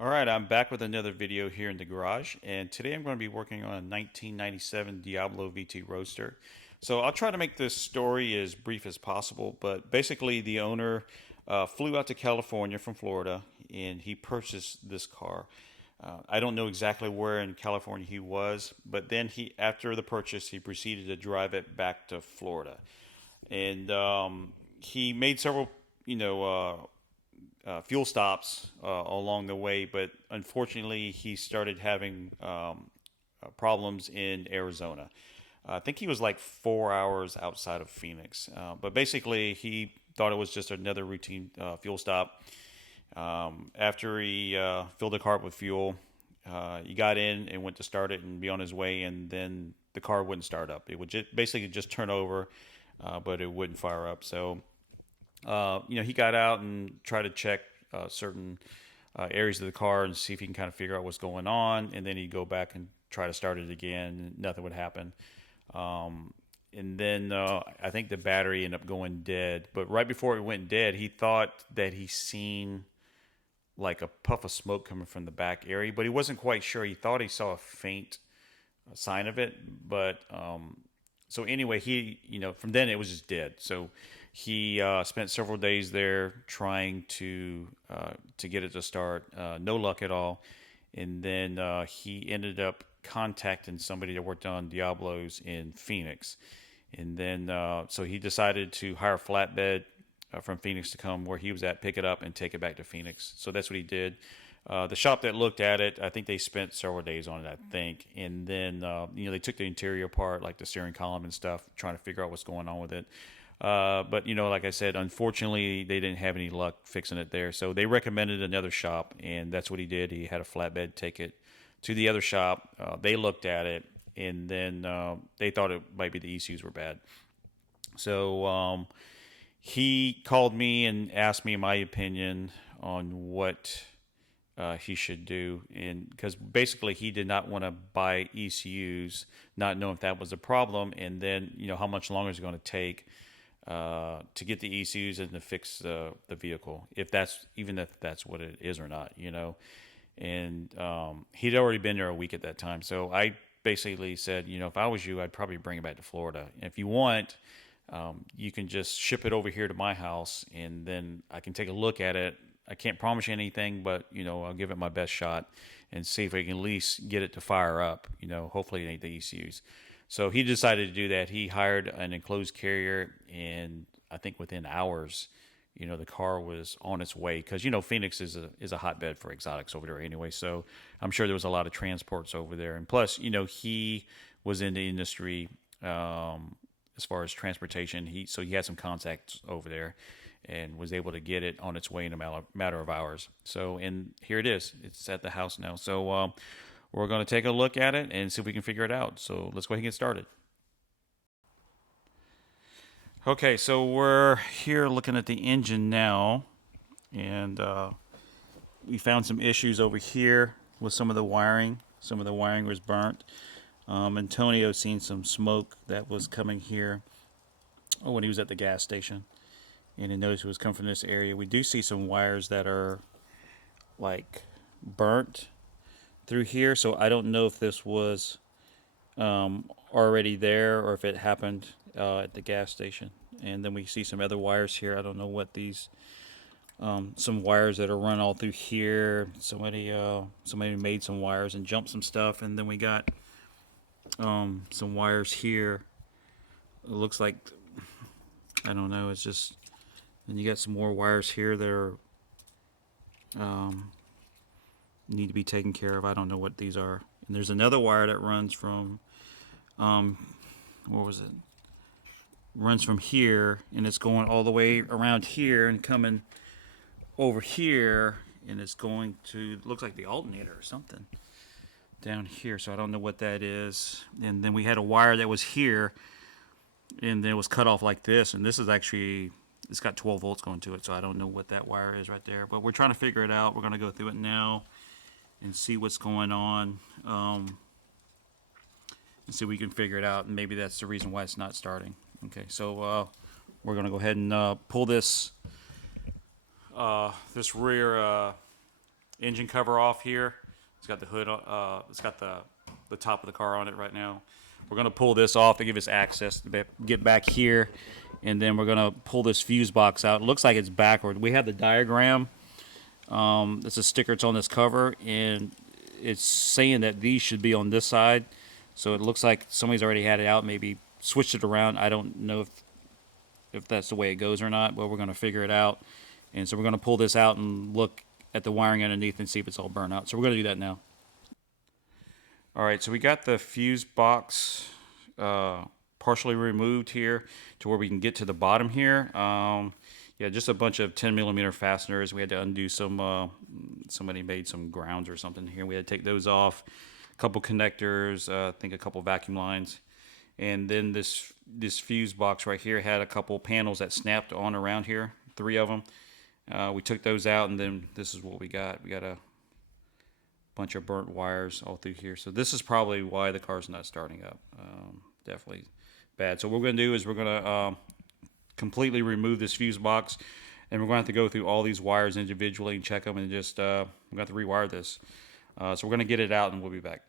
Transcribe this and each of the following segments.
Alright, I'm back with another video here in the garage, and today I'm going to be working on a 1997 Diablo VT Roadster. So I'll try to make this story as brief as possible, but basically the owner flew out to California from Florida and he purchased this car. I don't know exactly where in California he was, but then after the purchase, he proceeded to drive it back to Florida. And he made several, fuel stops along the way, but unfortunately he started having problems in Arizona. I think he was like 4 hours outside of Phoenix, but basically he thought it was just another routine fuel stop. After he filled the car up with fuel, he got in and went to start it and be on his way, and then the car wouldn't start up. It would basically just turn over, but it wouldn't fire up. So he got out and tried to check certain areas of the car and see if he can kind of figure out what's going on. And then he'd go back and try to start it again, and nothing would happen. And then I think the battery ended up going dead. But right before it went dead, he thought that he seen like a puff of smoke coming from the back area, but he wasn't quite sure. He thought he saw a faint sign of it, but so anyway, from then it was just dead. So he spent several days there trying to get it to start. No luck at all. And then he ended up contacting somebody that worked on Diablos in Phoenix. And then so he decided to hire a flatbed from Phoenix to come where he was at, pick it up, and take it back to Phoenix. So that's what he did. The shop that looked at it, I think they spent several days on it, I think. And then, they took the interior apart, like the steering column and stuff, trying to figure out what's going on with it. But, like I said, unfortunately, they didn't have any luck fixing it there. So they recommended another shop, and that's what he did. He had a flatbed take it to the other shop. They looked at it, and then they thought it might be the ECUs were bad. So he called me and asked me my opinion on what he should do, and because basically he did not want to buy ECUs, not knowing if that was a problem, and then how much longer is it going to take to get the ECUs and to fix the vehicle, if that's what it is or not, And he'd already been there a week at that time, so I basically said, if I was you, I'd probably bring it back to Florida. And if you want, you can just ship it over here to my house, and then I can take a look at it. I can't promise you anything, but I'll give it my best shot and see if I can at least get it to fire up. Hopefully it ain't the ECUs. So he decided to do that. He hired an enclosed carrier, and I think within hours, the car was on its way, because Phoenix is a hotbed for exotics over there anyway. So I'm sure there was a lot of transports over there, and plus he was in the industry as far as transportation. So he had some contacts over there, and was able to get it on its way in a matter of hours. So, and here it is. It's at the house now. So we're going to take a look at it and see if we can figure it out. So let's go ahead and get started. Okay, so we're here looking at the engine now, and we found some issues over here with some of the wiring. Some of the wiring was burnt. Antonio seen some smoke that was coming here when he was at the gas station, and he noticed it was coming from this area. We do see some wires that are like burnt through here, so I don't know if this was already there or if it happened at the gas station. And then we see some other wires here. I don't know what these some wires that are run all through here. Somebody made some wires and jumped some stuff, and then we got some wires here. It looks like, I don't know, it's just, and you got some more wires here that are need to be taken care of. I don't know what these are. And there's another wire that runs from runs from here, and it's going all the way around here and coming over here, and it's going to, looks like the alternator or something down here. So I don't know what that is. And then we had a wire that was here, and then it was cut off like this, and this is actually, it's got 12 volts going to it, so I don't know what that wire is right there, but we're trying to figure it out. We're going to go through it now and see what's going on, and see if we can figure it out, and maybe that's the reason why it's not starting. Okay, so we're going to go ahead and pull this this rear engine cover off here. It's got the hood. It's got the top of the car on it right now. We're gonna pull this off to give us access to get back here, and then we're gonna pull this fuse box out. It looks like it's backward. We have the diagram. It's a sticker. It's on this cover, and it's saying that these should be on this side. So it looks like somebody's already had it out. Maybe switched it around. I don't know if that's the way it goes or not, but we're gonna figure it out. And so we're gonna pull this out and look at the wiring underneath and see if it's all burnt out. So we're gonna do that now. All right, so we got the fuse box partially removed here to where we can get to the bottom here. Yeah, just a bunch of 10mm fasteners. We had to undo some, somebody made some grounds or something here. We had to take those off. A couple connectors, I think a couple vacuum lines. And then this fuse box right here had a couple panels that snapped on around here, 3 of them. We took those out, and then this is what we got. We got a bunch of burnt wires all through here. So this is probably why the car's not starting up. Definitely bad. So what we're going to do is we're going to completely remove this fuse box, and we're going to have to go through all these wires individually and check them, and just we're going to have to rewire this. So we're going to get it out, and we'll be back.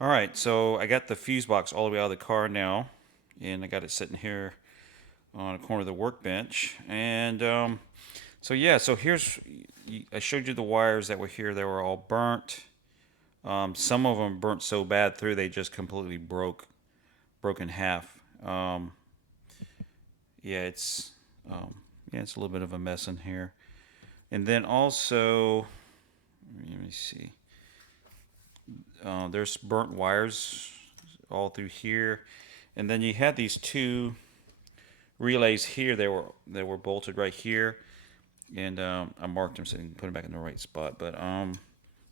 All right, so I got the fuse box all the way out of the car now, and I got it sitting here on a corner of the workbench. And so yeah, so here's, I showed you the wires that were here. They were all burnt. Some of them burnt so bad through they just completely broke in half. Yeah, it's a little bit of a mess in here. And then also, let me see. There's burnt wires all through here, and then you had these 2 relays here. They were bolted right here, and I marked them so I can put them back in the right spot. But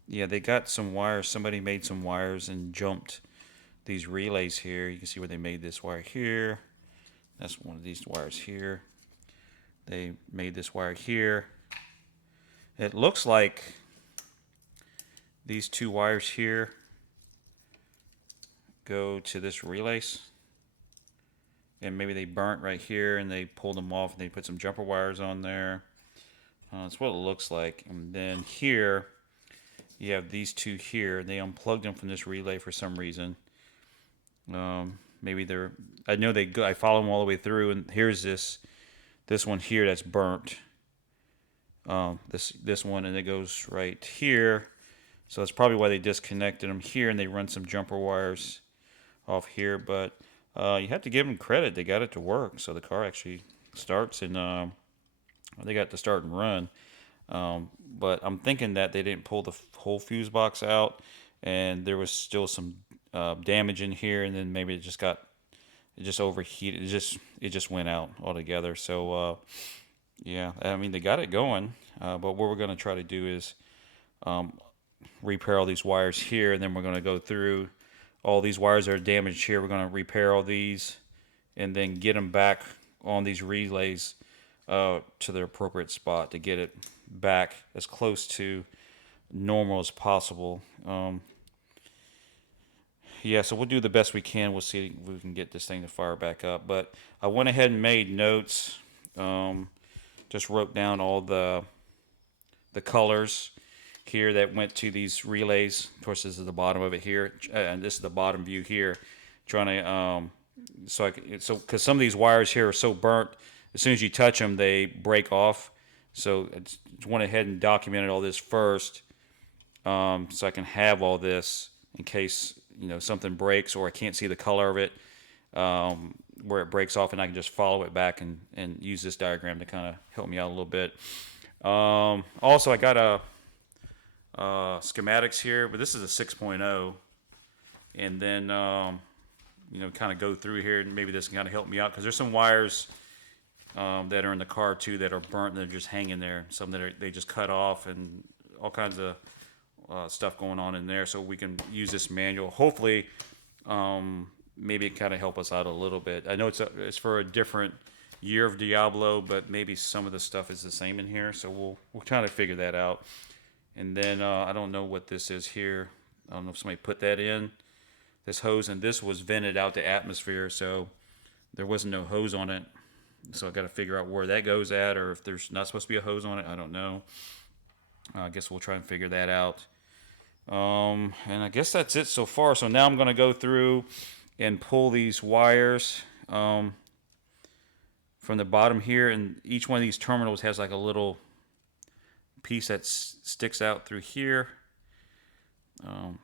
yeah, they got some wires. Somebody made some wires and jumped these relays here. You can see where they made this wire here. That's one of these wires here. They made this wire here. It looks like these 2 wires here go to this relays, and maybe they burnt right here and they pulled them off and they put some jumper wires on there. That's what it looks like. And then here you have these 2 here. They unplugged them from this relay for some reason. Maybe they're, I know they go, I follow them all the way through, and here's this one here that's burnt. This one, and it goes right here. So that's probably why they disconnected them here, and they run some jumper wires off here. But you have to give them credit. They got it to work. So the car actually starts, and they got to start and run. But I'm thinking that they didn't pull the whole fuse box out, and there was still some damage in here, and then maybe it just overheated. It just went out altogether. So yeah, I mean, they got it going. But what we're going to try to do is repair all these wires here, and then we're going to go through all these wires that are damaged here. We're going to repair all these and then get them back on these relays to their appropriate spot to get it back as close to normal as possible. Yeah, so we'll do the best we can. We'll see if we can get this thing to fire back up. But I went ahead and made notes. Just wrote down all the colors here that went to these relays. Of course, this is the bottom of it here, and this is the bottom view here. Trying to so because some of these wires here are so burnt, as soon as you touch them, they break off. So I just went ahead and documented all this first, so I can have all this in case something breaks or I can't see the color of it, where it breaks off, and I can just follow it back and use this diagram to kind of help me out a little bit. Also, I got schematics here, but this is a 6.0, and then kind of go through here, and maybe this can kind of help me out because there's some wires that are in the car too that are burnt and they're just hanging there. Some that they just cut off, and all kinds of stuff going on in there. So we can use this manual. Hopefully, maybe it kind of help us out a little bit. I know it's for a different year of Diablo, but maybe some of the stuff is the same in here. So we'll try to figure that out. And then I don't know what this is here. I don't know if somebody put that in, this hose, and this was vented out to atmosphere, so there wasn't no hose on it. So I got to figure out where that goes at, or if there's not supposed to be a hose on it. I don't know. I guess we'll try and figure that out. And I guess that's it so far. So now I'm going to go through and pull these wires from the bottom here, and each one of these terminals has like a little piece that sticks out through here.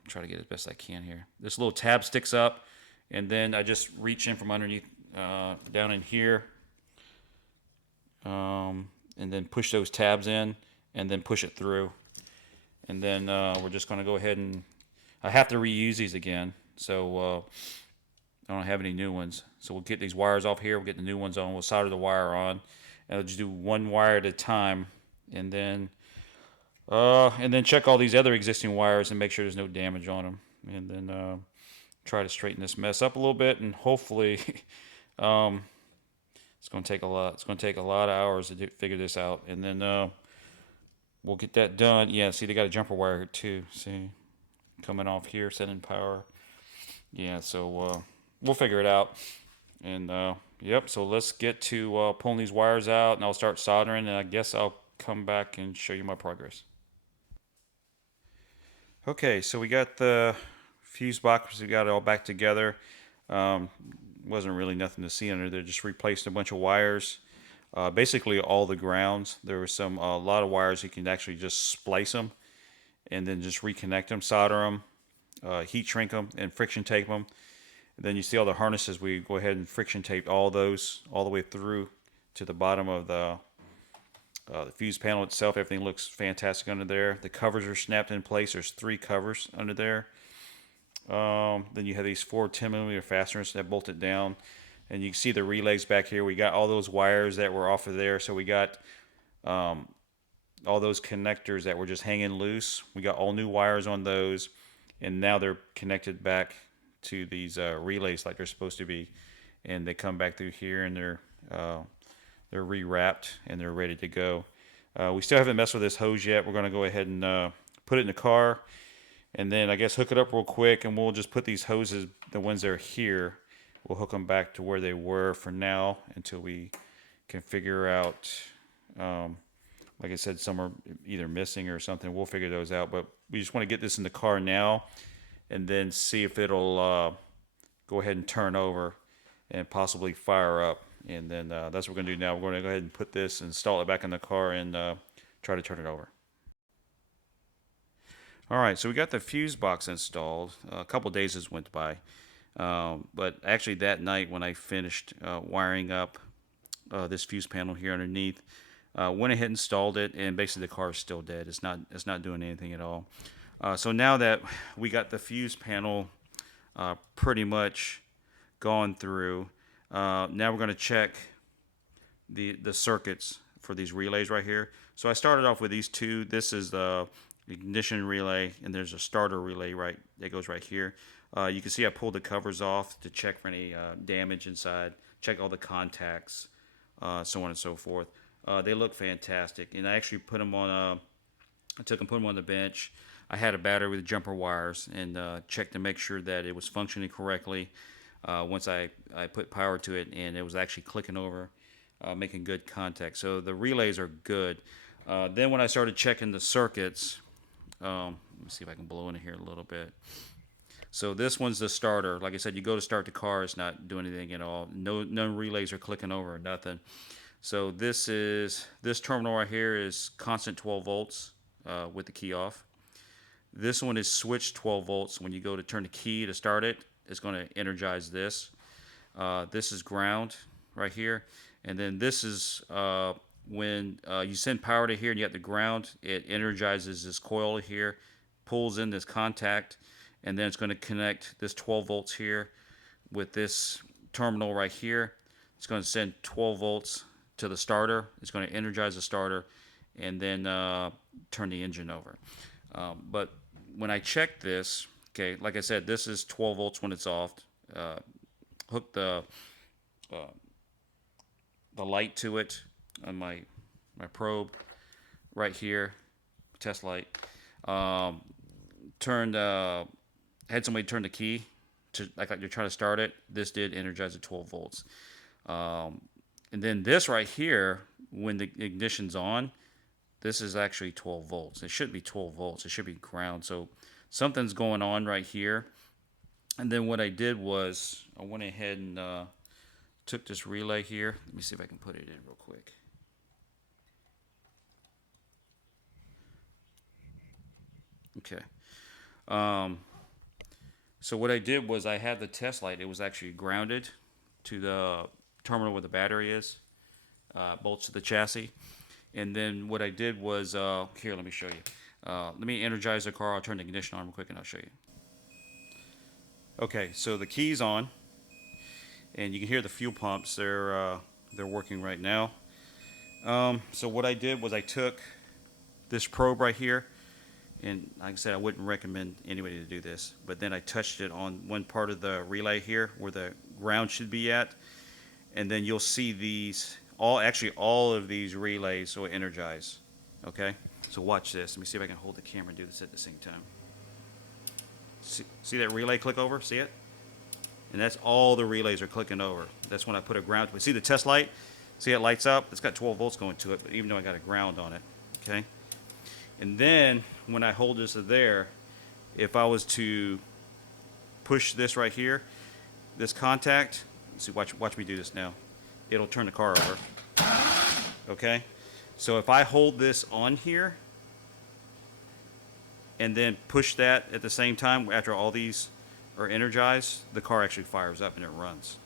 Try to get as best I can here. This little tab sticks up, and then I just reach in from underneath down in here, and then push those tabs in, and then push it through. And then we're just going to go ahead and I have to reuse these again, so I don't have any new ones. So we'll get these wires off here. We'll get the new ones on. We'll solder the wire on, and I'll just do one wire at a time, and then check all these other existing wires and make sure there's no damage on them, and then try to straighten this mess up a little bit, and hopefully it's going to take a lot. It's going to take a lot of hours to figure this out, and then we'll get that done. Yeah, see, they got a jumper wire here too. See, coming off here, sending power. Yeah, so we'll figure it out. And yep, so let's get to pulling these wires out, and I'll start soldering, and I guess I'll come back and show you my progress. Okay, so we got the fuse box. We got it all back together. Wasn't really nothing to see under there. Just replaced a bunch of wires. Basically all the grounds. There were a lot of wires you can actually just splice them and then just reconnect them, solder them, heat shrink them, and friction tape them. And then you see all the harnesses. We go ahead and friction tape all those all the way through to the bottom of the fuse panel itself. Everything looks fantastic under there. The covers are snapped in place. There's 3 covers under there. Then you have these 4 10mm fasteners that bolt it down. And you can see the relays back here. We got all those wires that were off of there. So we got all those connectors that were just hanging loose. We got all new wires on those. And now they're connected back to these relays like they're supposed to be. And they come back through here, and they're rewrapped and they're ready to go. We still haven't messed with this hose yet. We're going to go ahead and put it in the car, and then I guess hook it up real quick, and we'll just put these hoses, the ones that are here, we'll hook them back to where they were for now until we can figure out, like I said, some are either missing or something. We'll figure those out, but we just want to get this in the car now and then see if it'll go ahead and turn over and possibly fire up. And then that's what we're going to do now. We're going to go ahead and put this, install it back in the car, and try to turn it over. Alright, so we got the fuse box installed. A couple days has went by. But actually that night when I finished wiring up this fuse panel here underneath, went ahead and installed it, and basically the car is still dead. It's not doing anything at all. So now that we got the fuse panel pretty much gone through, now we're going to check the circuits for these relays right here. So I started off with these 2. This is the ignition relay, and there's a starter relay that goes right here. You can see I pulled the covers off to check for any damage inside, check all the contacts, so on and so forth. They look fantastic, and I actually put them on. I took and put them on the bench. I had a battery with jumper wires, and checked to make sure that it was functioning correctly. Once I put power to it, and it was actually clicking over, making good contact. So the relays are good. Then when I started checking the circuits, let me see if I can blow in here a little bit. So this one's the starter. Like I said, you go to start the car, it's not doing anything at all. No relays are clicking over or nothing. So this terminal right here is constant 12 volts with the key off. This one is switched 12 volts. When you go to turn the key to start it, it's going to energize this. This is ground right here. And then this is when you send power to here and you have the ground, it energizes this coil here, pulls in this contact, and then it's going to connect this 12 volts here with this terminal right here. It's going to send 12 volts to the starter. It's going to energize the starter and then turn the engine over. But when I check this, okay, like I said, this is 12 volts when it's off. Hook the light to it on my probe right here, test light. Had somebody turn the key to like you're trying to start it. This did energize at 12 volts. And then this right here, when the ignition's on, this is actually 12 volts. It shouldn't be 12 volts. It should be ground. So something's going on right here. And then what I did was I went ahead and took this relay here. Let me see if I can put it in real quick. Okay. So what I did was I had the test light. It was actually grounded to the terminal where the battery is, bolts to the chassis. And then what I did was, here, let me show you. Let me energize the car. I'll turn the ignition on real quick and I'll show you. Okay, so the key's on, and you can hear the fuel pumps. They're working right now. So what I did was I took this probe right here, and like I said, I wouldn't recommend anybody to do this, but then I touched it on one part of the relay here where the ground should be at, and then you'll see these, all of these relays will energize. Okay, so watch this. Let me see if I can hold the camera and do this at the same time. See that relay click over? See it? And that's all the relays are clicking over. That's when I put a ground. See the test light? See it lights up? It's got 12 volts going to it, but even though I got a ground on it. Okay? And then when I hold this to there, if I was to push this right here, this contact, see, watch me do this now. It'll turn the car over. Okay? So if I hold this on here and then push that at the same time after all these are energized, the car actually fires up and it runs.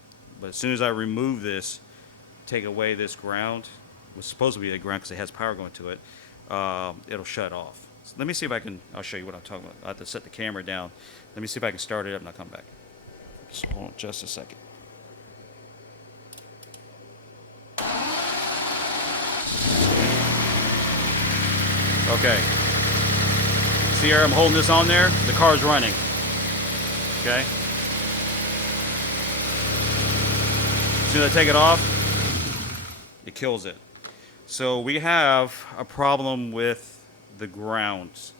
But as soon as I remove this, take away this ground, was supposed to be a ground because it has power going to it, it'll shut off. So let me see if I can, I'll show you what I'm talking about. I have to set the camera down. Let me see if I can start it up and I'll come back. Just hold on just a second. Okay. See here, I'm holding this on there. The car's running. Okay. As soon as I take it off, it kills it. So we have a problem with the grounds.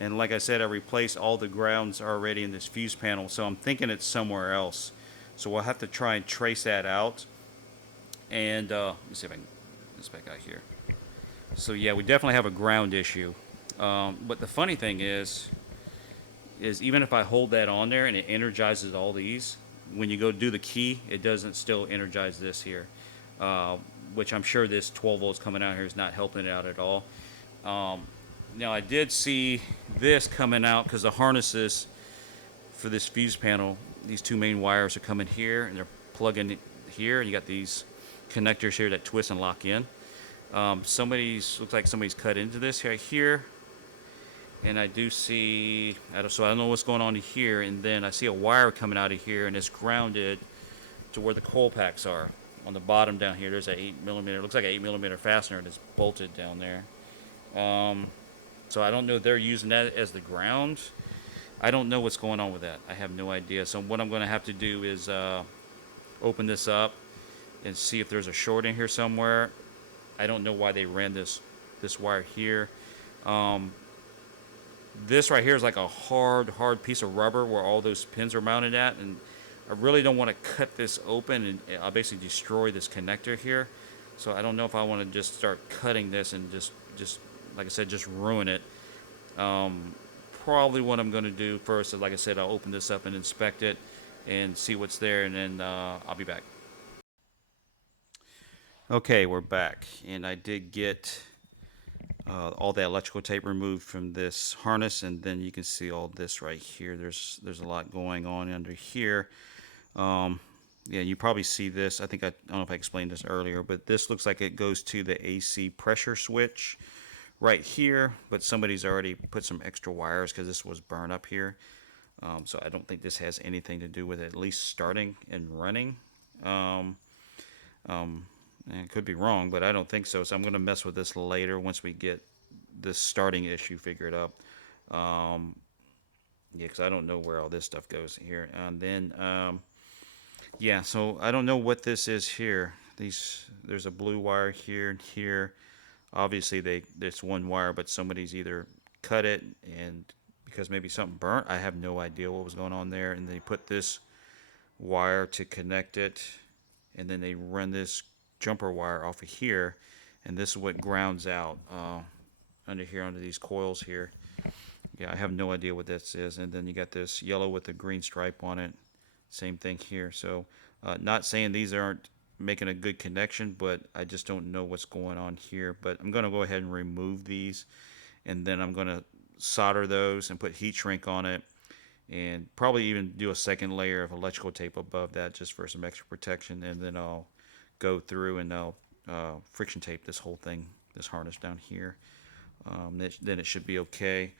And like I said, I replaced all the grounds already in this fuse panel. So I'm thinking it's somewhere else. So we'll have to try and trace that out. And let me see if I can get this back out here. So yeah, we definitely have a ground issue. But the funny thing is even if I hold that on there and it energizes all these, when you go do the key, it doesn't still energize this here, which I'm sure this 12 volts coming out here is not helping it out at all. Now I did see this coming out because the harnesses for this fuse panel, these two main wires are coming here and they're plugging here, and you got these connectors here that twist and lock in. Looks like somebody's cut into this right here. And I do see, so I don't know what's going on here, and then I see a wire coming out of here, and it's grounded to where the coil packs are. On the bottom down here, there's a 8mm, looks like an 8mm fastener that's bolted down there. So I don't know if they're using that as the ground. I don't know what's going on with that. I have no idea. So what I'm going to have to do is open this up and see if there's a short in here somewhere. I don't know why they ran this wire here. This right here is like a hard piece of rubber where all those pins are mounted at, and I really don't want to cut this open, and I'll basically destroy this connector here. So I don't know if I want to just start cutting this and just like I said, just ruin it. Probably what I'm going to do first is, like I said, I'll open this up and inspect it and see what's there, and then I'll be back. Okay, we're back, and I did get all the electrical tape removed from this harness, and then you can see all this right here. There's a lot going on under here. Yeah, you probably see this. I don't know if I explained this earlier, but this looks like it goes to the AC pressure switch right here, but somebody's already put some extra wires because this was burned up here. So I don't think this has anything to do with it, at least starting and running. And it could be wrong, but I don't think so. So I'm going to mess with this later once we get this starting issue figured out. Yeah, because I don't know where all this stuff goes here. And then, yeah, so I don't know what this is here. There's a blue wire here and here. Obviously, it's one wire, but somebody's either cut it, and because maybe something burnt. I have no idea what was going on there. And they put this wire to connect it, and then they run this jumper wire off of here, and this is what grounds out under here, under these coils here. Yeah, I have no idea what this is. And then you got this yellow with a green stripe on it. Same thing here. So not saying these aren't making a good connection, but I just don't know what's going on here. But I'm going to go ahead and remove these, and then I'm going to solder those and put heat shrink on it, and probably even do a second layer of electrical tape above that just for some extra protection. And then I'll go through and I'll friction tape this whole thing, this harness down here. Then it should be okay.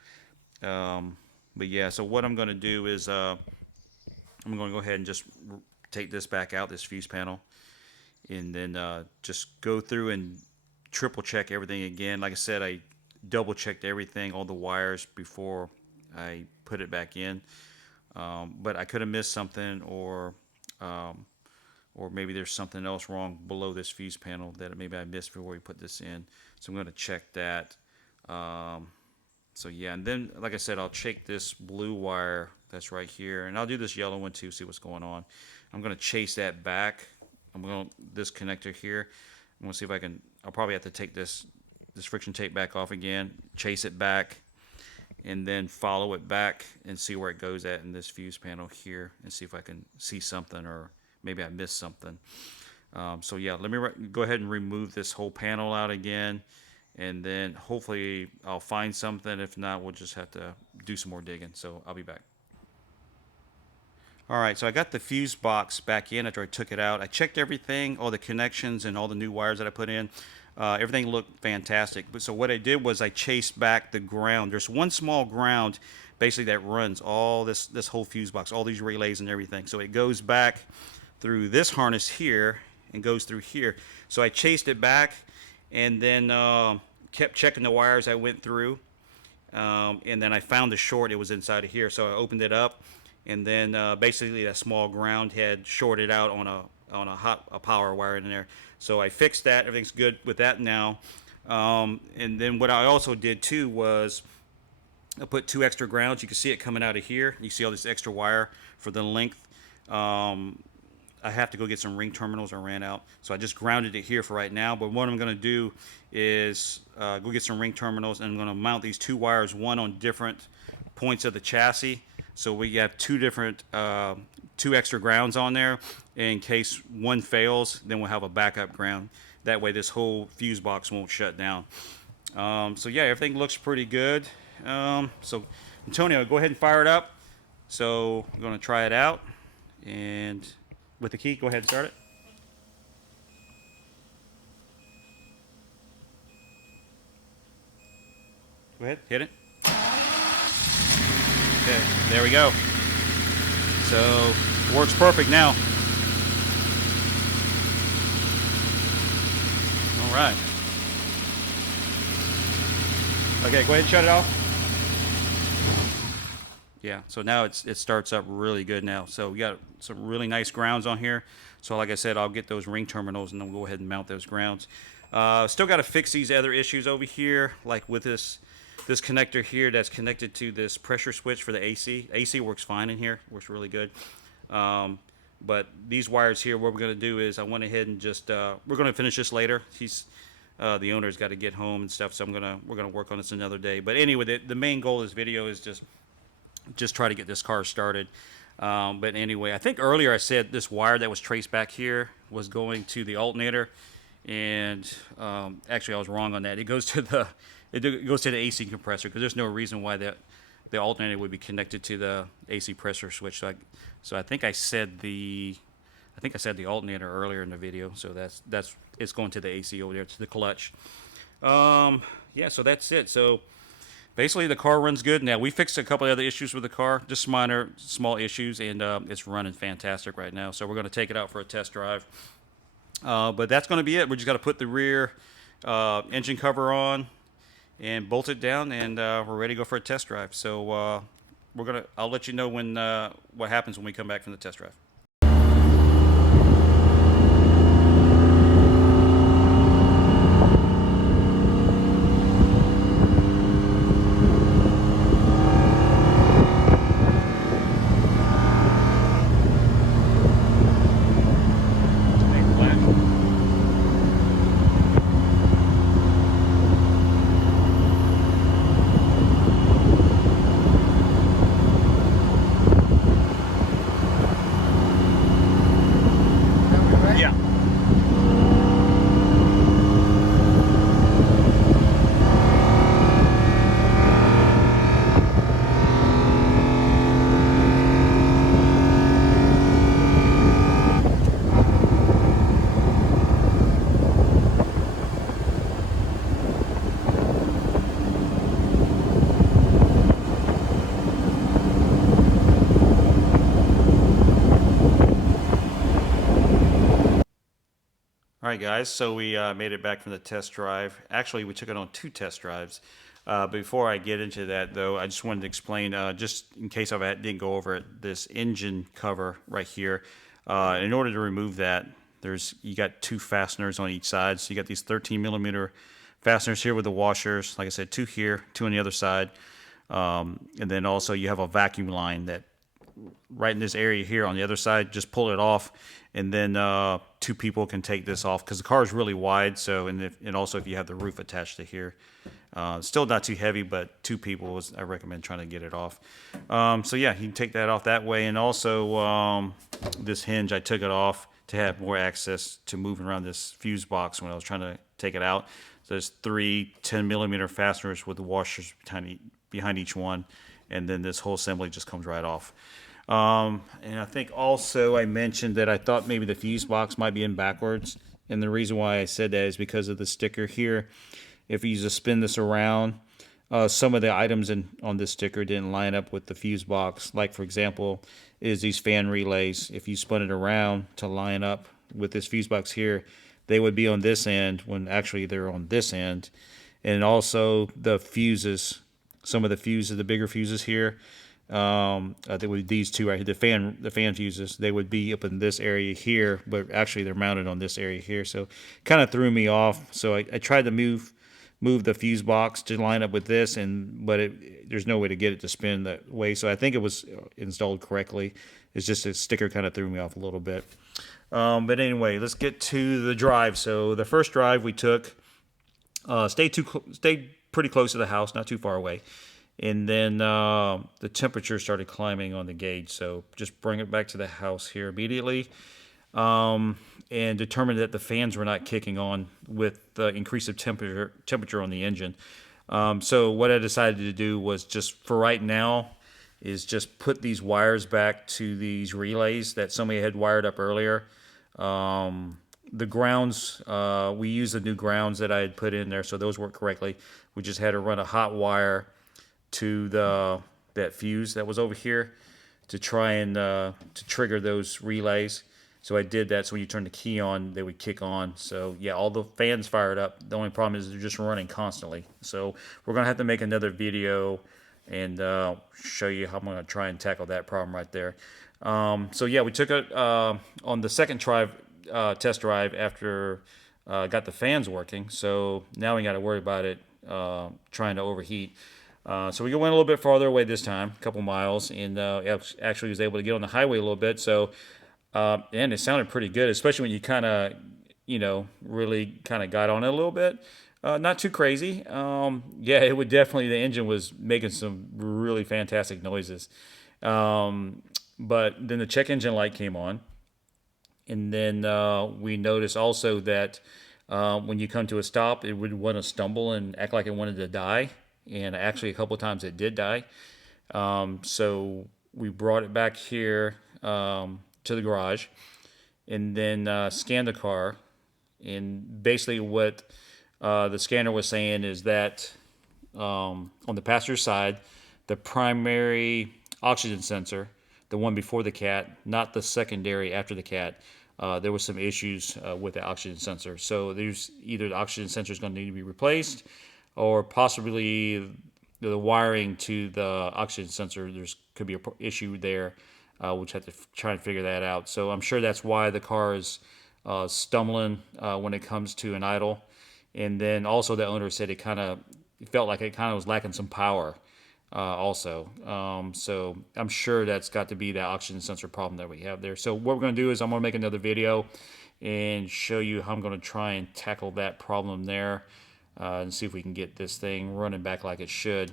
But yeah, so what I'm going to do is I'm going to go ahead and just take this back out, this fuse panel, and then just go through and triple check everything again. Like I said, I double checked everything, all the wires, before I put it back in. But I could have missed something, or maybe there's something else wrong below this fuse panel that maybe I missed before we put this in. So I'm going to check that. So yeah, and then like I said, I'll check this blue wire that's right here, and I'll do this yellow one too, see what's going on. I'm going to chase that back. I'm going to this connector here. I'm going to see if I can. I'll probably have to take this friction tape back off again, chase it back, and then follow it back and see where it goes at in this fuse panel here, and see if I can see something, or maybe I missed something. So yeah, let me go ahead and remove this whole panel out again, and then hopefully I'll find something. If not, we'll just have to do some more digging. So I'll be back. Alright, so I got the fuse box back in after I took it out. I checked everything, all the connections and all the new wires that I put in. Everything looked fantastic. But so what I did was I chased back the ground. There's one small ground basically that runs all this whole fuse box, all these relays and everything. So it goes back through this harness here and goes through here. So I chased it back, and then kept checking the wires I went through. And then I found the short. It was inside of here. So I opened it up, and then basically that small ground had shorted out on a power wire in there. So I fixed that. Everything's good with that now. And then what I also did too was I put 2 extra grounds. You can see it coming out of here. You see all this extra wire for the length. I have to go get some ring terminals. I ran out, so I just grounded it here for right now. But what I'm going to do is go get some ring terminals, and I'm going to mount these 2 wires, one on different points of the chassis. So we have 2 different, 2 extra grounds on there. In case one fails, then we'll have a backup ground. That way this whole fuse box won't shut down. So yeah, everything looks pretty good. So Antonio, go ahead and fire it up. So I'm going to try it out. And with the key, go ahead and start it. Go ahead, hit it. Okay, there we go. So, works perfect now. All right. Okay, go ahead and shut it off. Yeah, so now it starts up really good now. So we got some really nice grounds on here. So like I said, I'll get those ring terminals and then we'll go ahead and mount those grounds. Still got to fix these other issues over here, like with this connector here that's connected to this pressure switch for the AC. AC works fine in here, works really good. But these wires here, what we're going to do is I went ahead and just, we're going to finish this later. The owner's got to get home and stuff, so we're going to work on this another day. But anyway, the main goal of this video is just try to get this car started. But anyway, I think earlier I said this wire that was traced back here was going to the alternator, and actually I was wrong on that. It goes to the AC compressor, because there's no reason why the alternator would be connected to the AC pressure switch. So I think I said the alternator earlier in the video. So it's going to the AC over there, to the clutch. Yeah, so that's it. So basically the car runs good now. We fixed a couple of other issues with the car, just minor, small issues, and it's running fantastic right now. So we're going to take it out for a test drive. But that's going to be it. We just got to put the rear engine cover on and bolt it down, and we're ready to go for a test drive. So I'll let you know when what happens when we come back from the test drive. All right, guys. So we made it back from the test drive. Actually, we took it on 2 test drives. Before I get into that, though, I just wanted to explain, just in case I didn't go over it, this engine cover right here. In order to remove that, you got 2 fasteners on each side. So you got these 13 millimeter fasteners here with the washers. Like I said, 2 here, 2 on the other side. And then also you have a vacuum line that right in this area here on the other side. Just pull it off, and then 2 people can take this off because the car is really wide. So and also if you have the roof attached to here, still not too heavy, but 2 people I recommend trying to get it off. So yeah, you can take that off that way, and also this hinge, I took it off to have more access to moving around this fuse box when I was trying to take it out. So there's 3 10 millimeter fasteners with the washers behind each one, and then this whole assembly just comes right off. And I think also I mentioned that I thought maybe the fuse box might be in backwards, and the reason why I said that is because of the sticker here. If you just spin this around, some of the items on this sticker didn't line up with the fuse box. Like, for example, is these fan relays. If you spun it around to line up with this fuse box here, they would be on this end when actually they're on this end. And also the fuses, some of the fuses, the bigger fuses here, they would these two right here, the fan fuses, they would be up in this area here, but actually they're mounted on this area here. So kind of threw me off. So I tried to move the fuse box to line up with this, but there's no way to get it to spin that way. So I think it was installed correctly. It's just a sticker kind of threw me off a little bit. But anyway, let's get to the drive. So the first drive we took, stayed pretty close to the house, not too far away. And then the temperature started climbing on the gauge. So just bring it back to the house here immediately. And determined that the fans were not kicking on with the increase of temperature on the engine. So what I decided to do was just for right now is just put these wires back to these relays that somebody had wired up earlier. The grounds, we used the new grounds that I had put in there, so those work correctly. We just had to run a hot wire to that fuse that was over here to try and to trigger those relays. So I did that, so when you turn the key on, they would kick on. So yeah, all the fans fired up. The only problem is they're just running constantly. So we're going to have to make another video and show you how I'm going to try and tackle that problem right there. So yeah, we took it on the second test drive after got the fans working. So now we got to worry about it trying to overheat. So we went a little bit farther away this time, a couple miles, and actually was able to get on the highway a little bit. So and it sounded pretty good, especially when you kind of, really kind of got on it a little bit. Not too crazy. Yeah, it would definitely, the engine was making some really fantastic noises. But then the check engine light came on. And then we noticed also that when you come to a stop, it would want to stumble and act like it wanted to die. And actually, a couple of times it did die. So we brought it back here to the garage and then scanned the car. And basically what the scanner was saying is that on the passenger side, the primary oxygen sensor, the one before the cat, not the secondary after the cat, there was some issues with the oxygen sensor. So there's either the oxygen sensor is going to need to be replaced, or possibly the wiring to the oxygen sensor, could be an issue there. We'll have to try and figure that out. So I'm sure that's why the car is stumbling when it comes to an idle. And then also the owner said it felt like it kind of was lacking some power also. So I'm sure that's got to be the oxygen sensor problem that we have there. So what we're going to do is I'm going to make another video and show you how I'm going to try and tackle that problem there and see if we can get this thing running back like it should.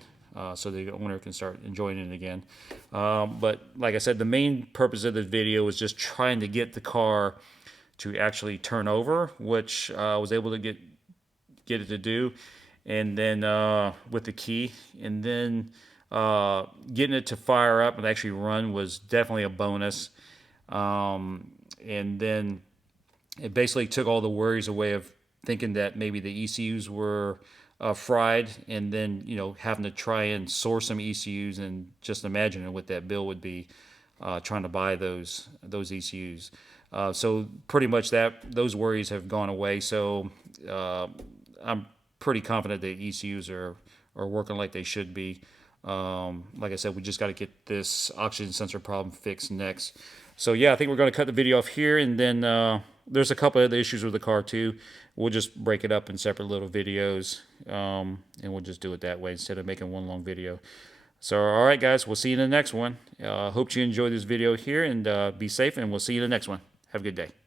So the owner can start enjoying it again. But like I said, the main purpose of this video was just trying to get the car to actually turn over, which I was able to get it to do, and then with the key, and then getting it to fire up and actually run was definitely a bonus. And then it basically took all the worries away of thinking that maybe the ECUs were fried, and then having to try and source some ECUs, and just imagining what that bill would be trying to buy those ECUs. So pretty much those worries have gone away. So I'm pretty confident that ECUs are working like they should be. Like I said, we just got to get this oxygen sensor problem fixed next. So yeah, I think we're going to cut the video off here, and then there's a couple of other issues with the car too. We'll just break it up in separate little videos, and we'll just do it that way instead of making one long video. So all right, guys, we'll see you in the next one. Hope you enjoyed this video here, and be safe, and we'll see you in the next one. Have a good day.